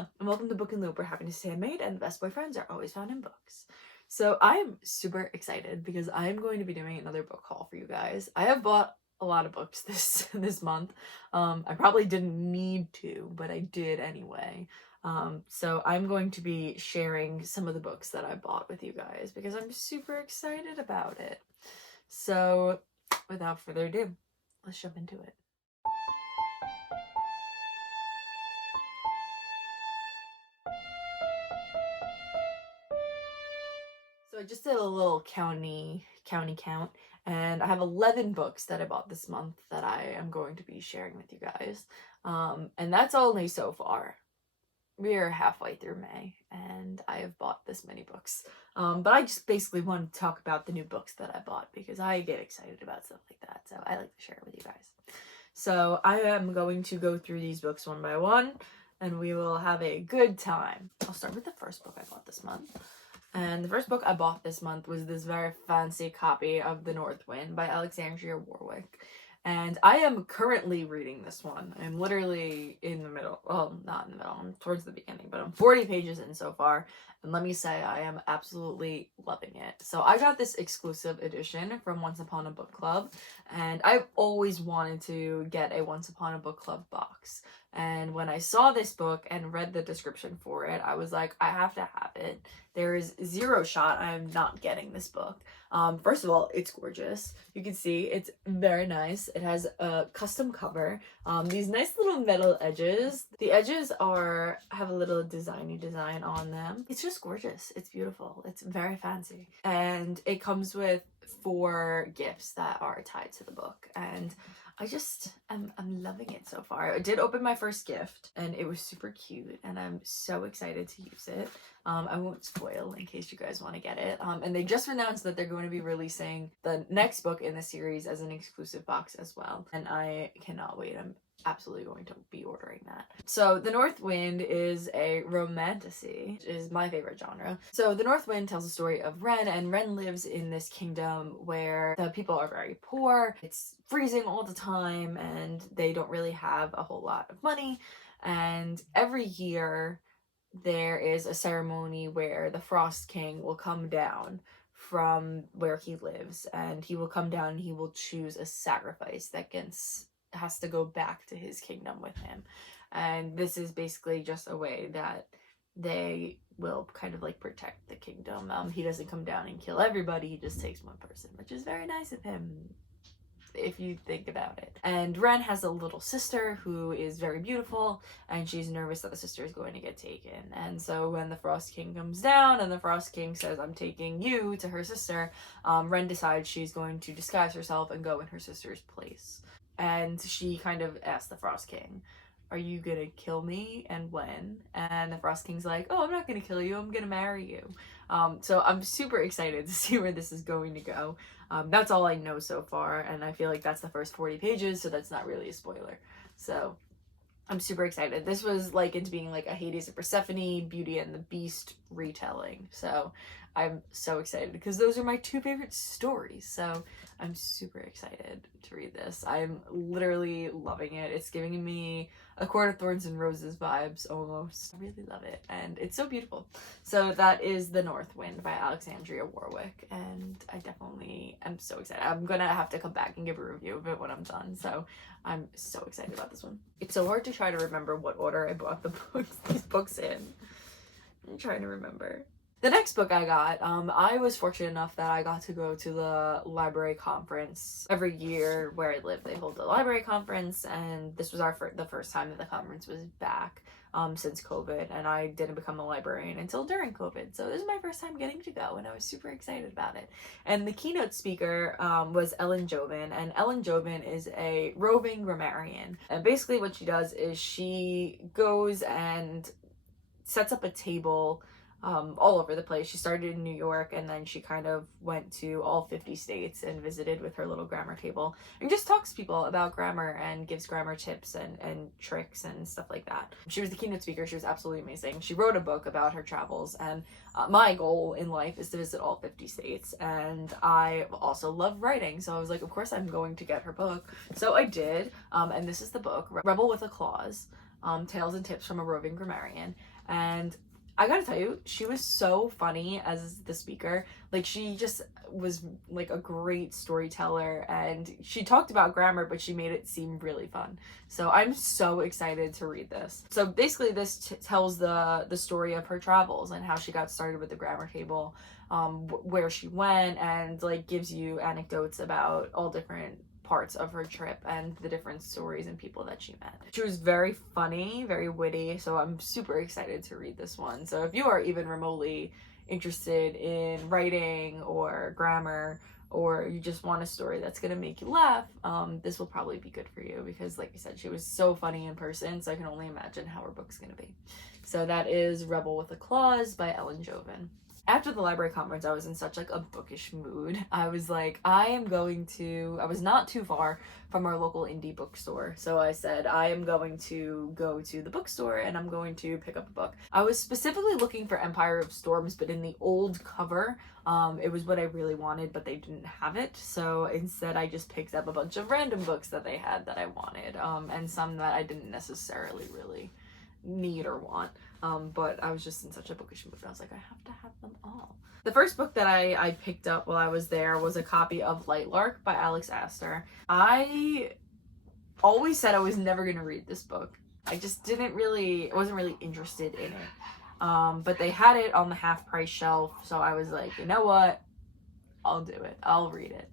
Hello, and welcome to Book and Loop, where happiness is handmade and the best boyfriends are always found in books. So I'm super excited because I'm going to be doing another book haul for you guys. I have bought a lot of books this month. I probably didn't need to, but I did anyway. So I'm going to be sharing some of the books that I bought with you guys because I'm super excited about it. So without further ado, let's jump into it. So I just did a little county count, and I have 11 books that I bought this month that I am going to be sharing with you guys. And that's only so far. We are halfway through May, and I have bought this many books. But I just basically want to talk about the new books that I bought because I get excited about stuff like that, so I like to share it with you guys. So I am going to go through these books one by one, and we will have a good time. I'll start with the first book I bought this month. And the first book I bought this month was this very fancy copy of The North Wind by Alexandria Warwick. And I am currently reading this one. I'm literally in the middle. Well, not in the middle. I'm towards the beginning, but I'm 40 pages in so far. And let me say, I am absolutely loving it. So I got this exclusive edition from Once Upon a Book Club. And I've always wanted to get a Once Upon a Book Club box. And when I saw this book and read the description for it, I was like, I have to have it. There is zero shot I'm not getting this book. First of all, it's gorgeous. You can see it's very nice. It has a custom cover. These nice little metal edges. The edges have a little design on them. It's just gorgeous. It's beautiful. It's very fancy. And it comes with 4 gifts that are tied to the book. And I'm loving it so far. I did open my first gift and it was super cute and I'm so excited to use it. I won't spoil in case you guys want to get it. And they just announced that they're going to be releasing the next book in the series as an exclusive box as well. And I cannot wait. I'm absolutely going to be ordering that. So The North Wind is a romantasy, which is my favorite genre. So The North Wind tells the story of Ren, and Ren lives in this kingdom where the people are very poor. It's freezing all the time and they don't really have a whole lot of money. And every year there is a ceremony where the Frost King will come down from where he lives, and he will come down and he will choose a sacrifice that has to go back to his kingdom with him. And this is basically just a way that they will kind of like protect the kingdom. He doesn't come down and kill everybody, he just takes one person, which is very nice of him if you think about it. And Ren has a little sister who is very beautiful, and she's nervous that the sister is going to get taken. And so when the Frost King comes down and the Frost King says, I'm taking you to her sister, Ren decides she's going to disguise herself and go in her sister's place. And she kind of asks the Frost King, are you gonna kill me and when? And the Frost King's like, oh, I'm not gonna kill you, I'm gonna marry you. So I'm super excited to see where this is going to go. That's all I know so far, and I feel like that's the first 40 pages, so that's not really a spoiler. So I'm super excited. This was likened being like a Hades and Persephone, Beauty and the Beast retelling. So I'm so excited because those are my 2 favorite stories. So I'm super excited to read this. I'm literally loving it. It's giving me A Court of Thorns and Roses vibes almost. I really love it and it's so beautiful. So that is The North Wind by Alexandria Warwick, and I definitely am so excited. I'm gonna have to come back and give a review of it when I'm done. So I'm so excited about this one. It's so hard to try to remember what order I bought these books in. I'm trying to remember. The next book I got, I was fortunate enough that I got to go to the library conference. Every year where I live, they hold a library conference, and this was the first time that the conference was back since COVID, and I didn't become a librarian until during COVID. So this is my first time getting to go, and I was super excited about it. And the keynote speaker was Ellen Jobin, and Ellen Jobin is a roving grammarian. And basically what she does is she goes and sets up a table all over the place. She started in New York and then she kind of went to all 50 states and visited with her little grammar table and just talks to people about grammar and gives grammar tips and tricks and stuff like that. She was the keynote speaker. She was absolutely amazing. She wrote a book about her travels, and my goal in life is to visit all 50 states, and I also love writing, so I was like, of course I'm going to get her book. So I did, and this is the book, Rebel with a Clause. Tales and Tips from a Roving Grammarian. And I gotta tell you, she was so funny as the speaker. Like, she just was like a great storyteller, and she talked about grammar, but she made it seem really fun. So I'm so excited to read this. So basically this tells the story of her travels and how she got started with the grammar table, where she went, and like gives you anecdotes about all different parts of her trip and the different stories and people that she met. She was very funny, very witty, so I'm super excited to read this one. So if you are even remotely interested in writing or grammar, or you just want a story that's gonna make you laugh, this will probably be good for you, because like I said, she was so funny in person, so I can only imagine how her book's gonna be. So that is Rebel with a Clause by Ellen Joven. After the library conference, I was in such like a bookish mood. I was like, I was not too far from our local indie bookstore. So I said, I am going to go to the bookstore and I'm going to pick up a book. I was specifically looking for Empire of Storms, but in the old cover. It was what I really wanted, but they didn't have it. So instead I just picked up a bunch of random books that they had that I wanted, and some that I didn't necessarily really need or want. But I was just in such a bookish mood. I was like, I have to have them all. The first book that I picked up while I was there was a copy of Lightlark by Alex Astor. I always said I was never going to read this book. I just wasn't really interested in it. But they had it on the half price shelf, so I was like, you know what? I'll do it. I'll read it.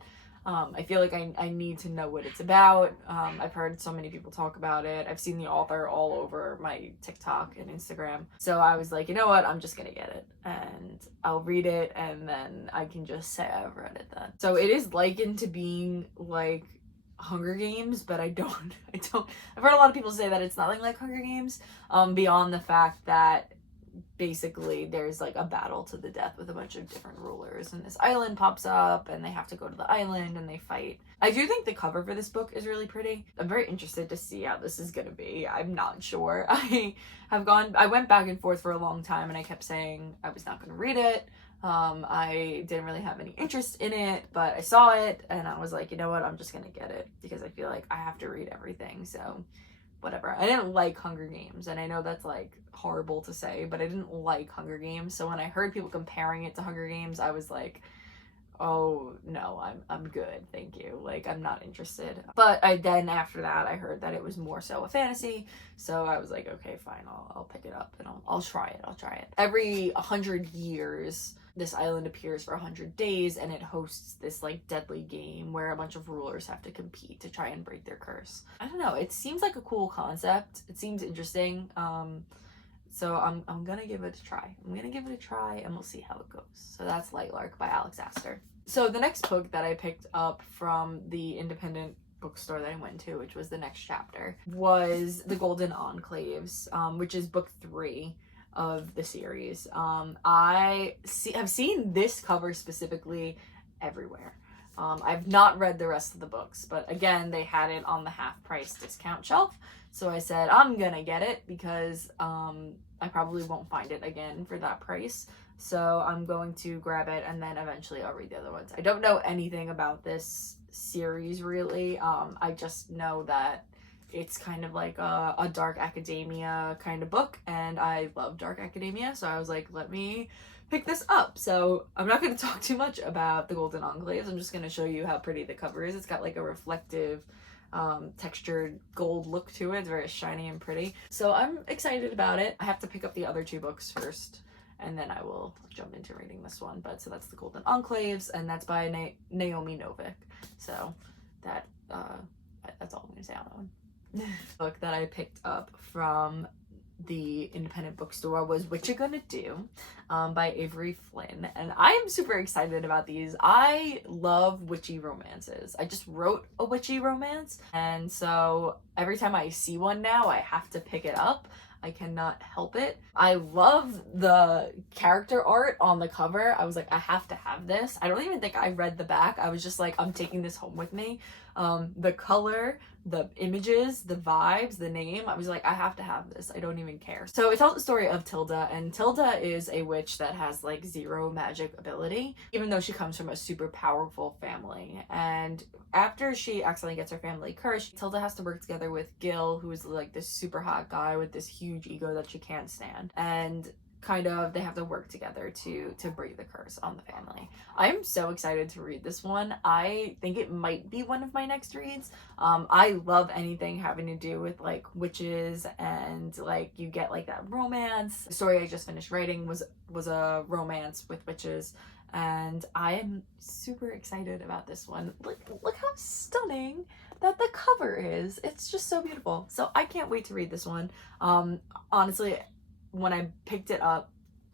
I feel like I need to know what it's about. I've heard so many people talk about it. I've seen the author all over my TikTok and Instagram. So I was like, you know what? I'm just gonna get it and I'll read it, and then I can just say I've read it then. So it is likened to being like Hunger Games, but I've heard a lot of people say that it's nothing like Hunger Games, beyond the fact that basically there's like a battle to the death with a bunch of different rulers, and this island pops up and they have to go to the island and they fight. I do think the cover for this book is really pretty. I'm very interested to see how this is gonna be. I'm not sure. I went back and forth for a long time, and I kept saying I was not gonna read it. I didn't really have any interest in it, but I saw it and I was like, you know what, I'm just gonna get it, because I feel like I have to read everything. So whatever. I didn't like Hunger Games, and I know that's like horrible to say, but I didn't like Hunger Games. So when I heard people comparing it to Hunger Games, I was like, oh no, I'm good, thank you. Like, I'm not interested. But then after that I heard that it was more so a fantasy, so I was like, okay, fine, I'll pick it up and I'll try it. Every 100 years this island appears for 100 days, and it hosts this like deadly game where a bunch of rulers have to compete to try and break their curse. I don't know, it seems like a cool concept. It seems interesting. So I'm gonna give it a try. And we'll see how it goes. So that's Lightlark by Alex Astor. So the next book that I picked up from the independent bookstore that I went to, which was the next chapter, was The Golden Enclaves, which is book 3 of the series. I've seen this cover specifically everywhere. I've not read the rest of the books, but again, they had it on the half price discount shelf. So I said, I'm gonna get it, because I probably won't find it again for that price. So I'm going to grab it, and then eventually I'll read the other ones. I don't know anything about this series really. I just know that it's kind of like a dark academia kind of book, and I love dark academia, so I was like, let me pick this up. So I'm not going to talk too much about The Golden Enclaves. I'm just going to show you how pretty the cover is. It's got like a reflective textured gold look to it. It's very shiny and pretty, so I'm excited about it. I have to pick up the other 2 books first, and then I will jump into reading this one. But so that's The Golden Enclaves, and that's by Naomi Novik. So that's all I'm gonna say on that one. Book that I picked up from the independent bookstore was What You Gonna Do, by Avery Flynn, and I am super excited about these. I love witchy romances. I just wrote a witchy romance, and so every time I see one now, I have to pick it up. I cannot help it. I love the character art on the cover. I was like, I have to have this. I don't even think I read the back. I was just like, I'm taking this home with me. The color, the images, the vibes, the name. I was like, I have to have this. I don't even care. So it tells the story of Tilda, and Tilda is a witch that has like 0 magic ability, even though she comes from a super powerful family. And after she accidentally gets her family cursed, Tilda has to work together with Gil, who is like this super hot guy with this huge ego that she can't stand. And kind of they have to work together to break the curse on the family. I'm so excited to read this one. I think it might be one of my next reads. I love anything having to do with like witches, and like you get like that romance. The story I just finished writing was a romance with witches, and I am super excited about this one. Look how stunning that the cover is. It's just so beautiful. So I can't wait to read this one. Honestly, when I picked it up,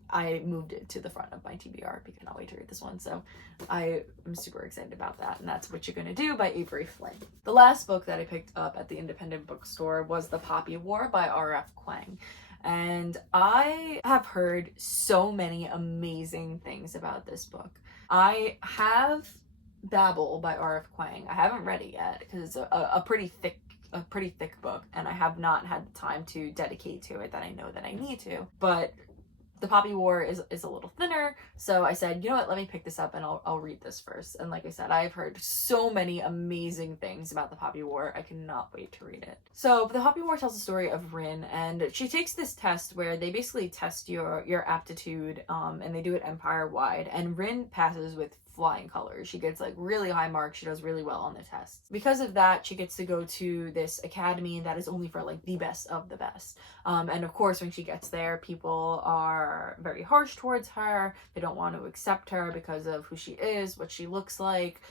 I moved it to the front of my TBR because I cannot wait to read this one. So I am super excited about that. And that's What You're Gonna Do by Avery Flynn. The last book that I picked up at the independent bookstore was The Poppy War by R.F. Kuang. And I have heard so many amazing things about this book. I have Babel by R.F. Kuang. I haven't read it yet because it's a pretty thick book, and I have not had the time to dedicate to it that I know that I need to. But The Poppy War is a little thinner, so I said, you know what, let me pick this up and I'll read this first. And like I said, I've heard so many amazing things about The Poppy War. I cannot wait to read it. So The Poppy War tells the story of Rin, and she takes this test where they basically test your aptitude, and they do it empire-wide, and Rin passes with flying colors. She gets like really high marks. She does really well on the tests. Because of that, she gets to go to this academy that is only for like the best of the best. And of course, when she gets there, people are very harsh towards her. They don't want to accept her because of who she is, what she looks like,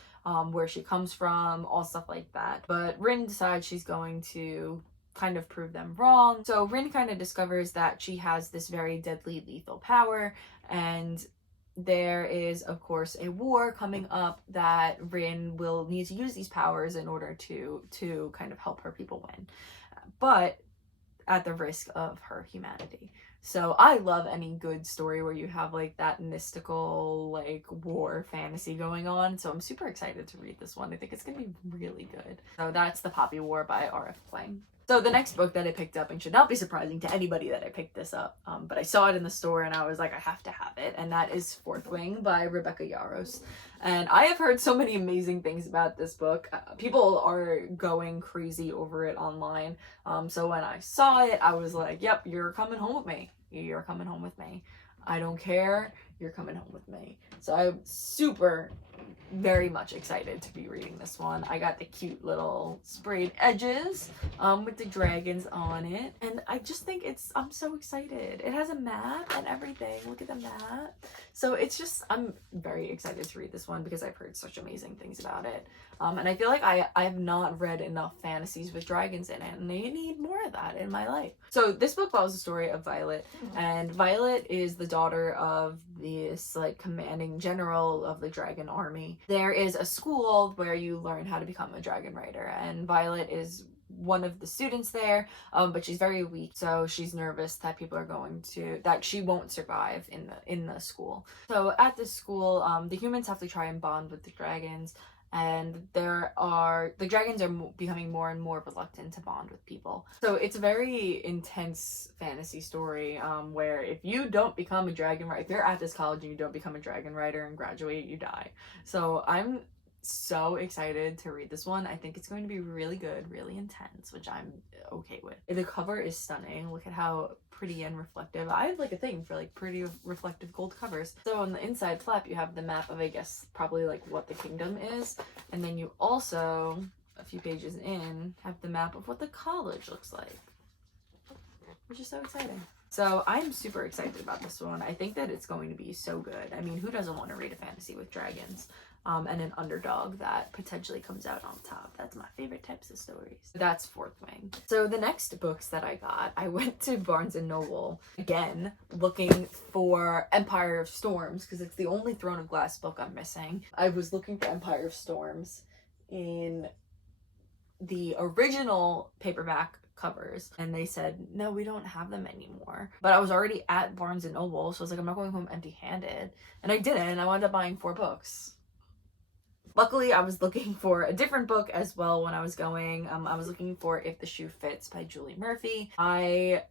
where she comes from, all stuff like that. But Rin decides she's going to kind of prove them wrong. So Rin kind of discovers that she has this very deadly lethal power, and there is, of course, a war coming up that Rin will need to use these powers in order to kind of help her people win, but at the risk of her humanity. So I love any good story where you have like that mystical like war fantasy going on. So I'm super excited to read this one. I think it's gonna be really good. So that's The Poppy War by R.F. Kuang. So the next book that I picked up, and should not be surprising to anybody that I picked this up, but I saw it in the store and I was like, I have to have it, and that is Fourth Wing by Rebecca Yarros. And I have heard so many amazing things about this book. People are going crazy over it online. So when I saw it, I was like, yep, you're coming home with me. You're coming home with me. I don't care. You're coming home with me. So I'm very much excited to be reading this one. I got the cute little sprayed edges with the dragons on it, and I just think I'm so excited. It has a map and everything. Look at the map. So I'm very excited to read this one because I've heard such amazing things about it. And I feel like I have not read enough fantasies with dragons in it, and I need more of that in my life. So this book follows the story of Violet, and Violet is the daughter of this like commanding general of the dragon army. There is a school where you learn how to become a dragon rider, and Violet is one of the students there, but she's very weak, so she's nervous that that she won't survive in the school. So at this school, the humans have to try and bond with the dragons, and the dragons are becoming more and more reluctant to bond with people. So it's a very intense fantasy story, where if you don't become a dragon rider, if you're at this college and you don't become a dragon rider and graduate, you die. So I'm so excited to read this one. I think it's going to be really good, really intense, which I'm okay with. The cover is stunning. Look at how pretty and reflective. I have like a thing for like pretty reflective gold covers. So on the inside flap, you have the map of, I guess, probably like what the kingdom is. And then you also, a few pages in, have the map of what the college looks like, which is so exciting. So I'm super excited about this one. I think that it's going to be so good. I mean, who doesn't want to read a fantasy with dragons? And an underdog that potentially comes out on top. That's my favorite types of stories. That's Fourth Wing. So the next books that I got, I went to Barnes & Noble, again, looking for Empire of Storms, because it's the only Throne of Glass book I'm missing. I was looking for Empire of Storms in the original paperback covers, and they said, no, we don't have them anymore. But I was already at Barnes & Noble, so I was like, I'm not going home empty-handed. And I didn't. I wound up buying 4 books. Luckily, I was looking for a different book as well when I was going. I was looking for If the Shoe Fits by Julie Murphy. I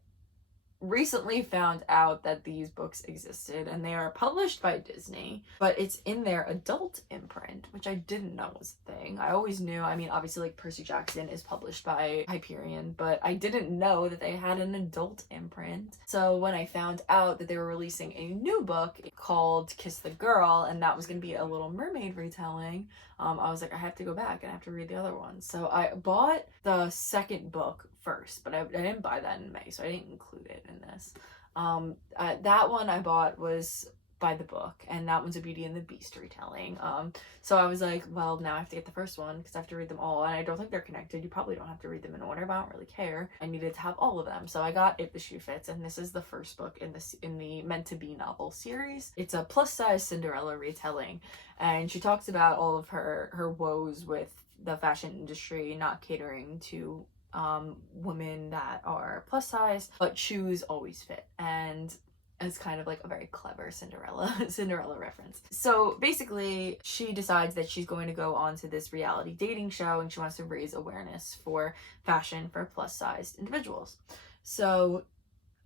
recently found out that these books existed, and they are published by Disney, but it's in their adult imprint, which I didn't know was a thing. I always knew, I mean, obviously like Percy Jackson is published by Hyperion, but I didn't know that they had an adult imprint. So when I found out that they were releasing a new book called Kiss the Girl, and that was going to be a Little Mermaid retelling, I was like, I have to go back and I have to read the other one. So I bought the second book first, but I didn't buy that in May, so I didn't include it in this. That one I bought was by the book, and that one's a Beauty and the Beast retelling. So I was like, well, now I have to get the first one because I have to read them all, and I don't think they're connected. You probably don't have to read them in order, but I don't really care. I needed to have all of them, so I got If the Shoe Fits, and this is the first book in the Meant to Be novel series. It's a plus-size Cinderella retelling, and she talks about all of her woes with the fashion industry not catering to women that are plus size, but shoes always fit, and it's kind of like a very clever Cinderella reference. So basically, she decides that she's going to go on to this reality dating show, and she wants to raise awareness for fashion for plus sized individuals. So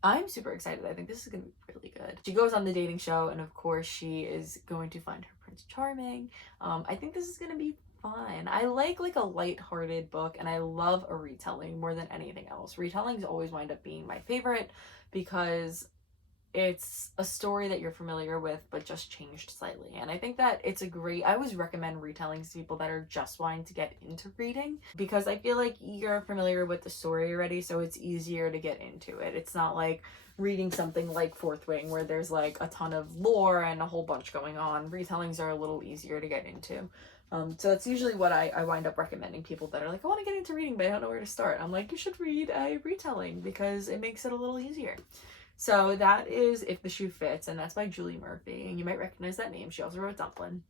I'm super excited. I think this is going to be really good. She goes on the dating show, and of course she is going to find her Prince Charming. I think this is going to be fun. I like a light-hearted book, and I love a retelling more than anything else. Retellings always wind up being my favorite because it's a story that you're familiar with but just changed slightly, and I think that it's I always recommend retellings to people that are just wanting to get into reading, because I feel like you're familiar with the story already, so it's easier to get into it. It's not like reading something like Fourth Wing where there's like a ton of lore and a whole bunch going on. Retellings are a little easier to get into. So that's usually what I wind up recommending people that are like, I want to get into reading but I don't know where to start. I'm like, you should read a retelling because it makes it a little easier. So that is If the Shoe Fits, and that's by Julie Murphy, and you might recognize that name. She also wrote Dumplin'.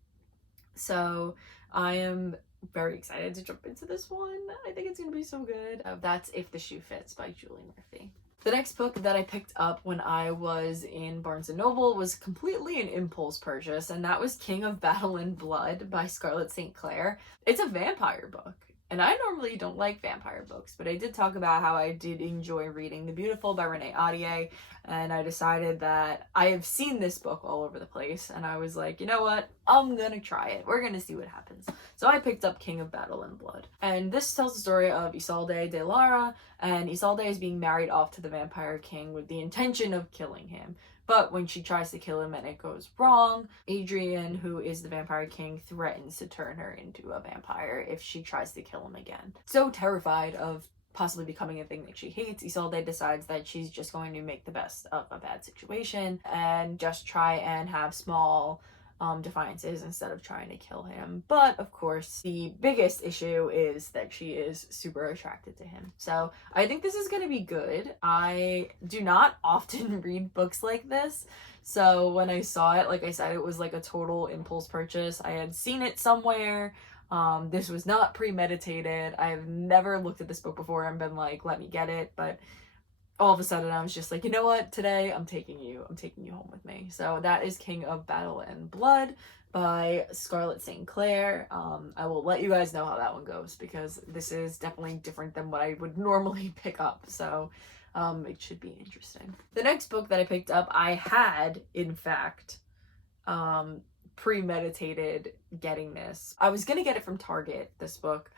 So I am very excited to jump into this one. I think it's going to be so good. That's If the Shoe Fits by Julie Murphy. The next book that I picked up when I was in Barnes & Noble was completely an impulse purchase, and that was King of Battle and Blood by Scarlett St. Clair. It's a vampire book, and I normally don't like vampire books, but I did talk about how I did enjoy reading The Beautiful by Renee Ahdieh, and I decided that I have seen this book all over the place, and I was like, you know what, I'm gonna try it. We're gonna see what happens. So I picked up King of Battle and Blood, and this tells the story of Isolde de Lara, and Isolde is being married off to the vampire king with the intention of killing him. But when she tries to kill him and it goes wrong, Adrian, who is the vampire king, threatens to turn her into a vampire if she tries to kill him again. So terrified of possibly becoming a thing that she hates, Isolde decides that she's just going to make the best of a bad situation and just try and have small defiances instead of trying to kill him. But of course, the biggest issue is that she is super attracted to him. So I think this is going to be good. I do not often read books like this, so when I saw it, like I said, it was like a total impulse purchase. I had seen it somewhere. This was not premeditated. I've never looked at this book before and been like, let me get it, but all of a sudden I was just like, you know what, today I'm taking you home with me. So that is King of Battle and Blood by Scarlett St. Clair. I will let you guys know how that one goes because this is definitely different than what I would normally pick up. So it should be interesting. The next book that I picked up, I had, in fact, premeditated getting this. I was gonna get it from Target, this book,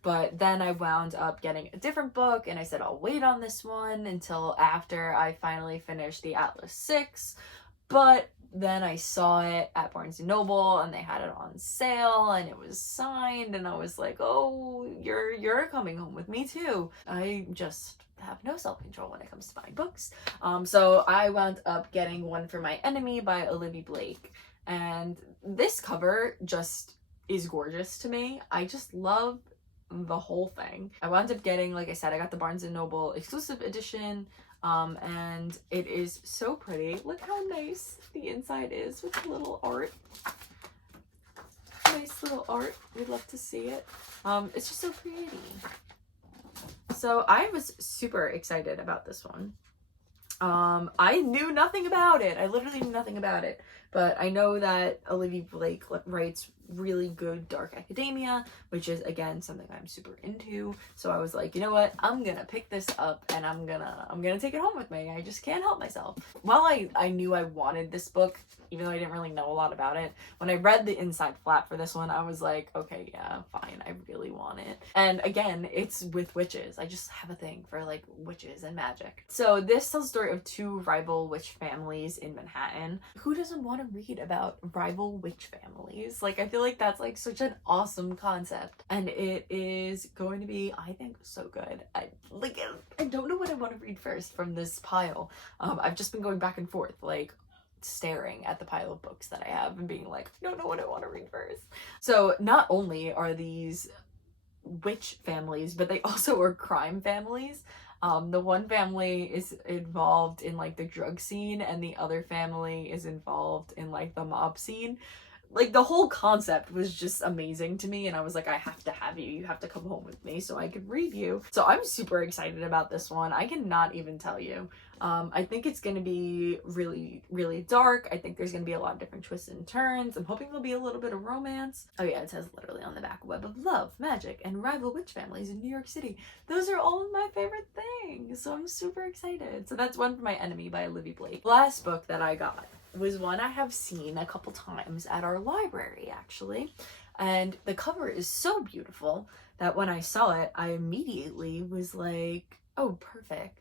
but then I wound up getting a different book, and I said I'll wait on this one until after I finally finished the Atlas 6, but then I saw it at Barnes & Noble, and they had it on sale, and it was signed, and I was like, oh, you're coming home with me too. I just have no self-control when it comes to buying books. So I wound up getting One for My Enemy by Olivia Blake, and this cover just is gorgeous to me. I just love the whole thing. I wound up getting, like I said, I got the Barnes & Noble exclusive edition, and it is so pretty. Look how nice the inside is with the little art. Nice little art. We'd love to see it. It's just so pretty. So I was super excited about this one. I knew nothing about it. I literally knew nothing about it. But I know that Olivia Blake writes really good dark academia, which is again something I'm super into. So I was like, you know what, I'm gonna pick this up and I'm gonna take it home with me. I just can't help myself. While I knew I wanted this book, even though I didn't really know a lot about it, when I read the inside flap for this one, I was like, okay, yeah, fine, I really want it. And again, it's with witches. I just have a thing for like witches and magic. So this tells the story of two rival witch families in Manhattan. Who doesn't want to read about rival witch families? Like, I feel like that's like such an awesome concept, and it is going to be, I think, so good. I don't know what I want to read first from this pile. I've just been going back and forth, like staring at the pile of books that I have and being like, I don't know what I want to read first. So not only are these witch families, but they also are crime families. The one family is involved in like the drug scene, and the other family is involved in like the mob scene. Like, the whole concept was just amazing to me, and I was like, I have to have you. You have to come home with me so I could read you. So I'm super excited about this one. I cannot even tell you. I think it's going to be really, really dark. I think there's going to be a lot of different twists and turns. I'm hoping there'll be a little bit of romance. Oh yeah, it says literally on the back, web of love, magic, and rival witch families in New York City. Those are all of my favorite things, so I'm super excited. So that's One for My Enemy by Olivia Blake. Last book that I got was one I have seen a couple times at our library, actually. And the cover is so beautiful that when I saw it, I immediately was like, oh, perfect.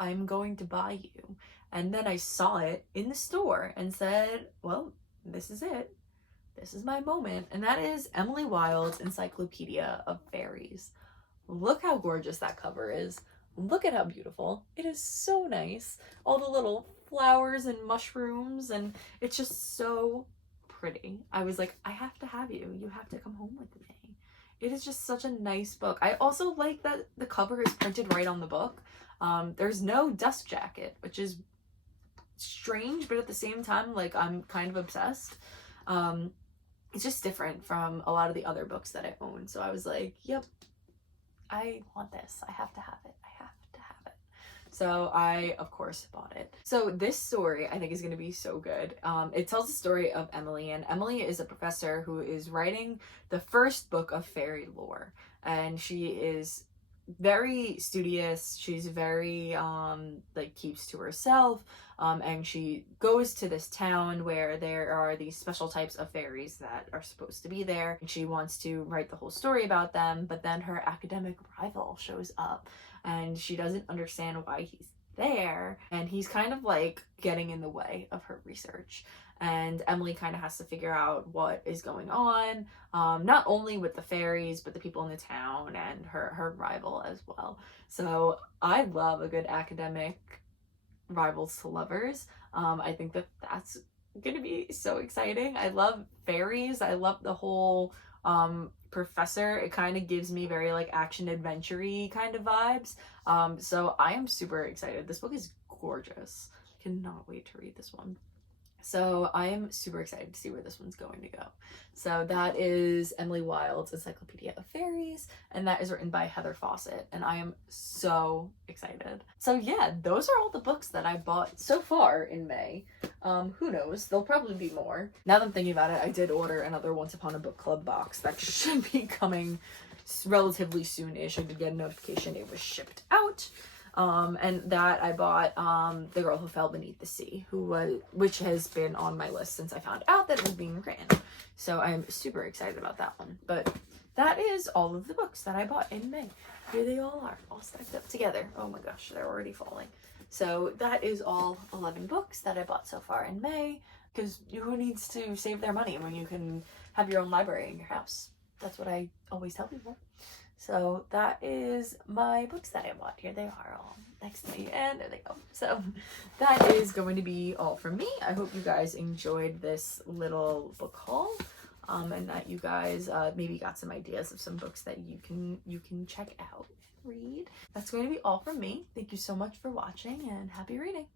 I'm going to buy you. And then I saw it in the store and said, well, this is it. This is my moment. And that is Emily Wilde's Encyclopedia of Fairies. Look how gorgeous that cover is. Look at how beautiful. It is so nice. All the little flowers and mushrooms, and it's just so pretty. I was like, I have to have you. You have to come home with me. It is just such a nice book. I also like that the cover is printed right on the book. There's no dust jacket, which is strange, but at the same time, like, I'm kind of obsessed. It's just different from a lot of the other books that I own. So I was like, yep, I want this. I have to have it. I have to have it. So I, of course, bought it. So this story, I think, is going to be so good. It tells the story of Emily, and Emily is a professor who is writing the first book of fairy lore. And she is very studious. She's very like, keeps to herself, and she goes to this town where there are these special types of fairies that are supposed to be there, and she wants to write the whole story about them. But then her academic rival shows up, and she doesn't understand why he's there, and he's kind of like getting in the way of her research. And Emily kind of has to figure out what is going on, not only with the fairies, but the people in the town and her rival as well. So I love a good academic rivals to lovers. I think that that's going to be so exciting. I love fairies. I love the whole professor. It kind of gives me very like action adventure-y kind of vibes. So I am super excited. This book is gorgeous. Cannot wait to read this one. So I am super excited to see where this one's going to go. So that is Emily Wilde's Encyclopedia of Fairies, and that is written by Heather Fawcett, and I am so excited. So yeah, those are all the books that I bought so far in May. Who knows? There'll probably be more. Now that I'm thinking about it, I did order another Once Upon a Book Club box that should be coming relatively soon-ish. I did get a notification it was shipped out. And that I bought The Girl Who Fell Beneath the Sea, which has been on my list since I found out that it was being written. So I'm super excited about that one. But that is all of the books that I bought in May. Here they all are, all stacked up together. Oh my gosh, they're already falling. So that is all 11 books that I bought so far in May, because who needs to save their money when you can have your own library in your house? That's what I always tell people. So that is my books that I bought. Here they are all next to me, and there they go. So that is going to be all from me. I hope you guys enjoyed this little book haul, and that you guys maybe got some ideas of some books that you can check out and read. That's going to be all from me. Thank you so much for watching, and happy reading.